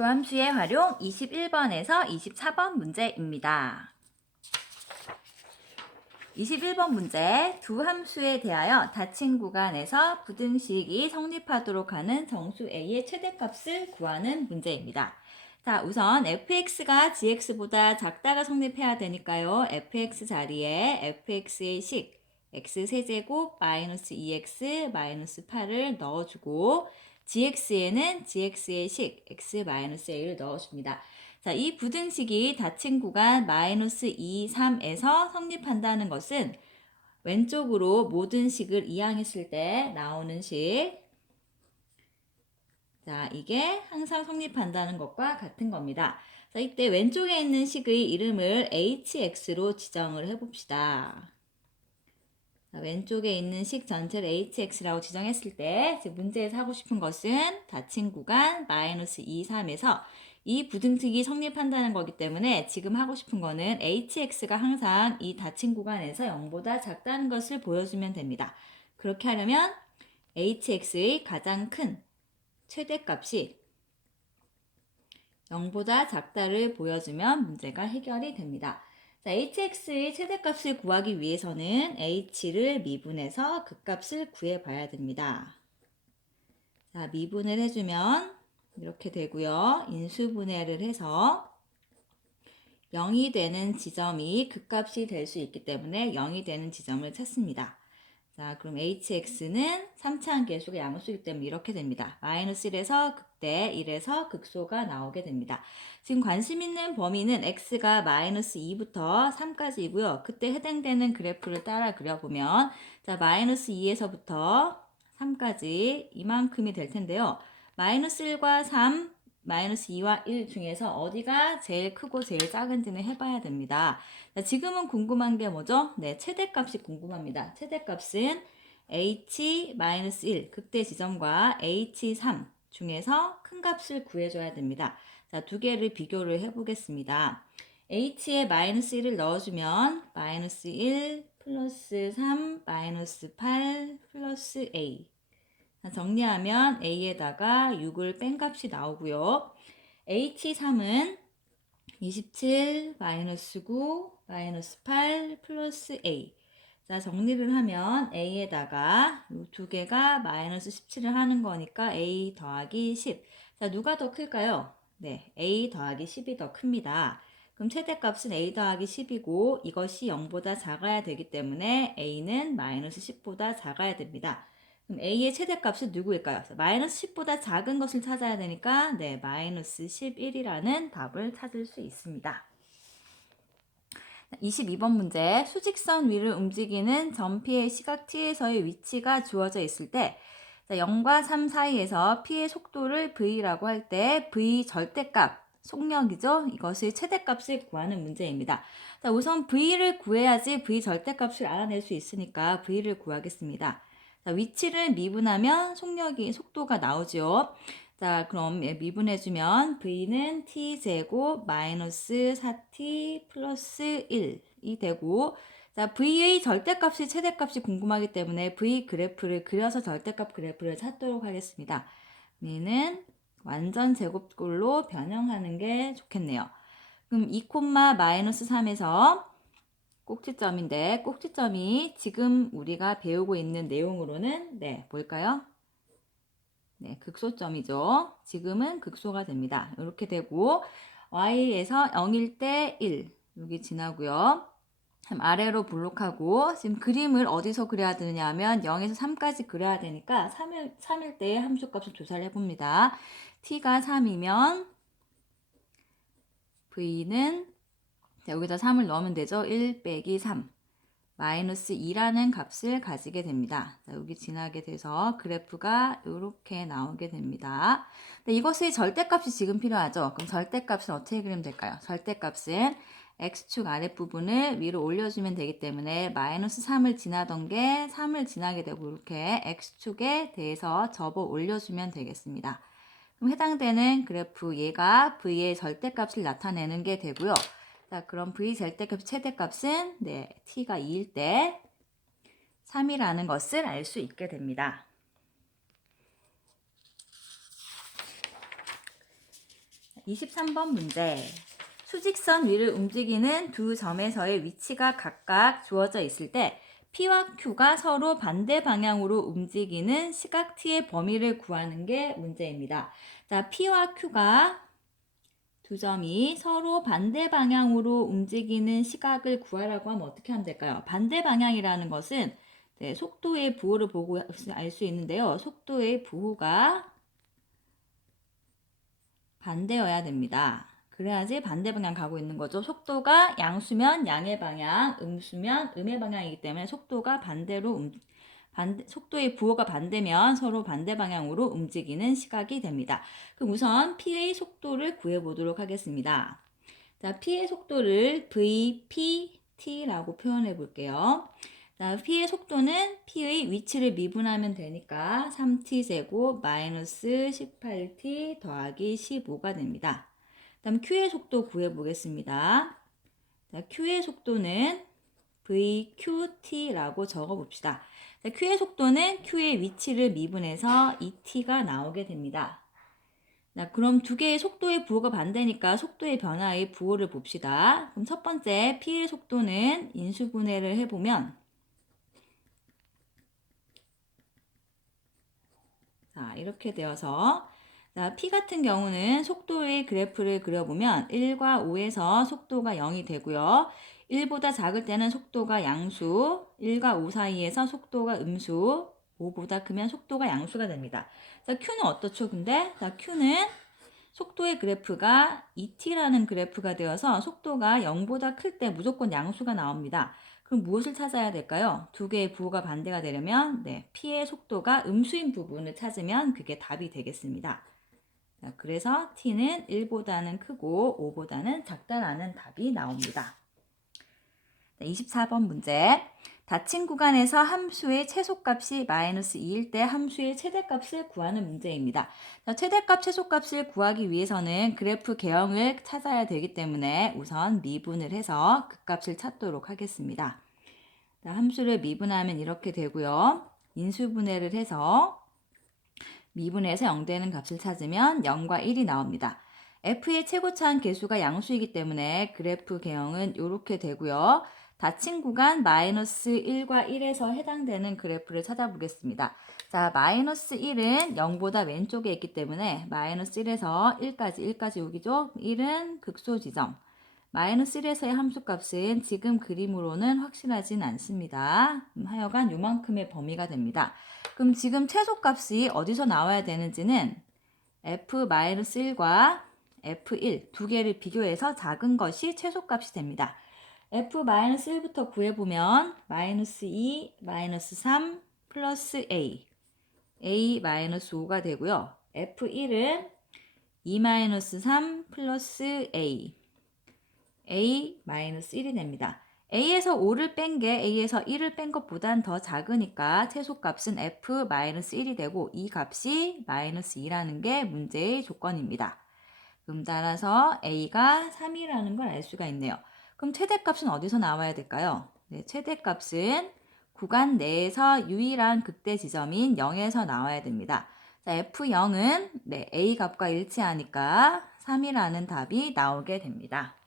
도함수의 활용 21번에서 24번 문제입니다. 21번 문제, 두 함수에 대하여 닫힌 구간에서 부등식이 성립하도록 하는 정수 a의 최대값을 구하는 문제입니다. 자, 우선 fx가 gx보다 작다가 성립해야 되니까요. fx 자리에 fx의 식 x세제곱 마이너스 2x 마이너스 8을 넣어주고 gx에는 gx의 식 x-a를 넣어줍니다. 자, 이 부등식이 닫힌 구간 마이너스 2, 3에서 성립한다는 것은 왼쪽으로 모든 식을 이항했을 때 나오는 식. 자, 이게 항상 성립한다는 것과 같은 겁니다. 자, 이때 왼쪽에 있는 식의 이름을 hx로 지정을 해봅시다. 자, 왼쪽에 있는 식 전체를 hx라고 지정했을 때 문제에서 하고 싶은 것은 닫힌 구간 마이너스 2, 3에서 이 부등식이 성립한다는 거기 때문에 지금 하고 싶은 거는 hx가 항상 이 닫힌 구간에서 0보다 작다는 것을 보여주면 됩니다. 그렇게 하려면 hx의 가장 큰 최대값이 0보다 작다를 보여주면 문제가 해결이 됩니다. 자, hx의 최대값을 구하기 위해서는 h를 미분해서 그 값을 구해봐야 됩니다. 자, 미분을 해주면 이렇게 되고요. 인수분해를 해서 0이 되는 지점이 그 값이 될 수 있기 때문에 0이 되는 지점을 찾습니다. 자, 그럼 hx는 3차원 계수가 양수이기 때문에 이렇게 됩니다. 마이너스 1에서 극대, 1에서 극소가 나오게 됩니다. 지금 관심 있는 범위는 x가 마이너스 2부터 3까지이고요. 그때 해당되는 그래프를 따라 그려보면 자, 마이너스 2에서부터 3까지 이만큼이 될 텐데요. 마이너스 1과 3, 마이너스 2와 1 중에서 어디가 제일 크고 제일 작은지는 해봐야 됩니다. 자, 지금은 궁금한 게 뭐죠? 네, 최대값이 궁금합니다. 최대값은 h-1 극대 지점과 h3 중에서 큰 값을 구해줘야 됩니다. 자, 두 개를 비교를 해보겠습니다. h에 마이너스 1을 넣어주면 마이너스 1 플러스 3 마이너스 8 플러스 a. 정리하면 a에다가 6을 뺀 값이 나오고요. h3은 27 마이너스 9 마이너스 8 플러스 a. 자, 정리를 하면 a에다가 이 두 개가 마이너스 17을 하는 거니까 a 더하기 10. 자, 누가 더 클까요? 네, a 더하기 10이 더 큽니다. 그럼 최대값은 a 더하기 10이고 이것이 0보다 작아야 되기 때문에 a는 마이너스 10보다 작아야 됩니다. 그럼 a의 최대값은 누구일까요? 마이너스 10보다 작은 것을 찾아야 되니까 네, 마이너스 11이라는 답을 찾을 수 있습니다. 22번 문제, 수직선 위를 움직이는 점 P의 시각 T에서의 위치가 주어져 있을 때 0과 3 사이에서 P의 속도를 V라고 할 때 V 절대값, 속력이죠. 이것의 최대값을 구하는 문제입니다. 자, 우선 V를 구해야지 V 절대값을 알아낼 수 있으니까 V를 구하겠습니다. 자, 위치를 미분하면 속도가 나오죠. 자, 그럼 미분해주면 V는 T제곱 마이너스 4T 플러스 1이 되고, 자, V의 절대값이 최대값이 궁금하기 때문에 V 그래프를 그려서 절대값 그래프를 찾도록 하겠습니다. 얘는 완전 제곱꼴로 변형하는 게 좋겠네요. 그럼 2, 마이너스 3에서 꼭지점인데 꼭지점이 지금 우리가 배우고 있는 내용으로는 네, 뭘까요? 네, 극소점이죠. 지금은 극소가 됩니다. 이렇게 되고 y에서 0일 때 1 여기 지나고요. 아래로 블록하고 지금 그림을 어디서 그려야 되느냐 하면 0에서 3까지 그려야 되니까 3일 때의 함수값을 조사를 해봅니다. t가 3이면 v는 여기다 3을 넣으면 되죠. 1 빼기 3 마이너스 2라는 값을 가지게 됩니다. 자, 여기 지나게 돼서 그래프가 이렇게 나오게 됩니다. 이것의 절대값이 지금 필요하죠. 그럼 절대값은 어떻게 그리면 될까요? 절대값은 x축 아랫부분을 위로 올려주면 되기 때문에 마이너스 3을 지나던 게 3을 지나게 되고 이렇게 x축에 대해서 접어 올려주면 되겠습니다. 그럼 해당되는 그래프 얘가 v의 절대값을 나타내는 게 되고요. 자, 그럼 v 절대값 최대값은 네, t가 2일 때 3이라는 것을 알 수 있게 됩니다. 23번 문제. 수직선 위를 움직이는 두 점에서의 위치가 각각 주어져 있을 때 P와 Q가 서로 반대 방향으로 움직이는 시각 T의 범위를 구하는 게 문제입니다. 자, P와 Q가 두 점이 서로 반대 방향으로 움직이는 시각을 구하라고 하면 어떻게 하면 될까요? 반대 방향이라는 것은 속도의 부호를 보고 알 수 있는데요. 속도의 부호가 반대여야 됩니다. 그래야지 반대 방향 가고 있는 거죠. 속도가 양수면 양의 방향, 음수면 음의 방향이기 때문에 속도가 속도의 부호가 반대면 서로 반대 방향으로 움직이는 시각이 됩니다. 그럼 우선 P의 속도를 구해보도록 하겠습니다. 자, P의 속도를 VPT라고 표현해 볼게요. 자, P의 속도는 P의 위치를 미분하면 되니까 3T제곱 마이너스 18T 더하기 15가 됩니다. 다음 Q의 속도 구해보겠습니다. 자, Q의 속도는 VQT라고 적어봅시다. 자, Q의 속도는 Q의 위치를 미분해서 2T가 나오게 됩니다. 자, 그럼 두 개의 속도의 부호가 반대니까 속도의 변화의 부호를 봅시다. 그럼 첫 번째 P의 속도는 인수분해를 해보면 자, 이렇게 되어서 자, P 같은 경우는 속도의 그래프를 그려보면 1과 5에서 속도가 0이 되고요. 1보다 작을 때는 속도가 양수, 1과 5 사이에서 속도가 음수, 5보다 크면 속도가 양수가 됩니다. 자, Q는 어떻죠? 근데 자, Q는 속도의 그래프가 2t라는 그래프가 되어서 속도가 0보다 클 때 무조건 양수가 나옵니다. 그럼 무엇을 찾아야 될까요? 두 개의 부호가 반대가 되려면 P의 속도가 음수인 부분을 찾으면 그게 답이 되겠습니다. 자, 그래서 T는 1보다는 크고 5보다는 작다라는 답이 나옵니다. 24번 문제. 닫힌 구간에서 함수의 최소값이 마이너스 2일 때 함수의 최대값을 구하는 문제입니다. 자, 최대값, 최소값을 구하기 위해서는 그래프 개형을 찾아야 되기 때문에 우선 미분을 해서 그 값을 찾도록 하겠습니다. 자, 함수를 미분하면 이렇게 되고요. 인수분해를 해서 미분해서 0 되는 값을 찾으면 0과 1이 나옵니다. f의 최고차한 개수가 양수이기 때문에 그래프 개형은 이렇게 되고요. 닫힌 구간 마이너스 1과 1에서 해당되는 그래프를 찾아보겠습니다. 자, 마이너스 1은 0보다 왼쪽에 있기 때문에 마이너스 1에서 1까지 여기죠. 1은 극소 지점. 마이너스 1에서의 함수값은 지금 그림으로는 확실하진 않습니다. 하여간 요만큼의 범위가 됩니다. 그럼 지금 최소값이 어디서 나와야 되는지는 f-1과 f1 두 개를 비교해서 작은 것이 최소값이 됩니다. f-1부터 구해보면 마이너스 2, 마이너스 3 플러스 a-5가 되고요. f1은 2-3 플러스 a-1이 됩니다. a에서 5를 뺀 게 a에서 1을 뺀 것보단 더 작으니까 최소값은 f-1이 되고 이 값이 마이너스 2라는 게 문제의 조건입니다. 그럼 따라서 a가 3이라는 걸 알 수가 있네요. 그럼 최대값은 어디서 나와야 될까요? 네, 최대값은 구간 내에서 유일한 극대 지점인 0에서 나와야 됩니다. 자, f0은 a 값과 일치하니까 3이라는 답이 나오게 됩니다.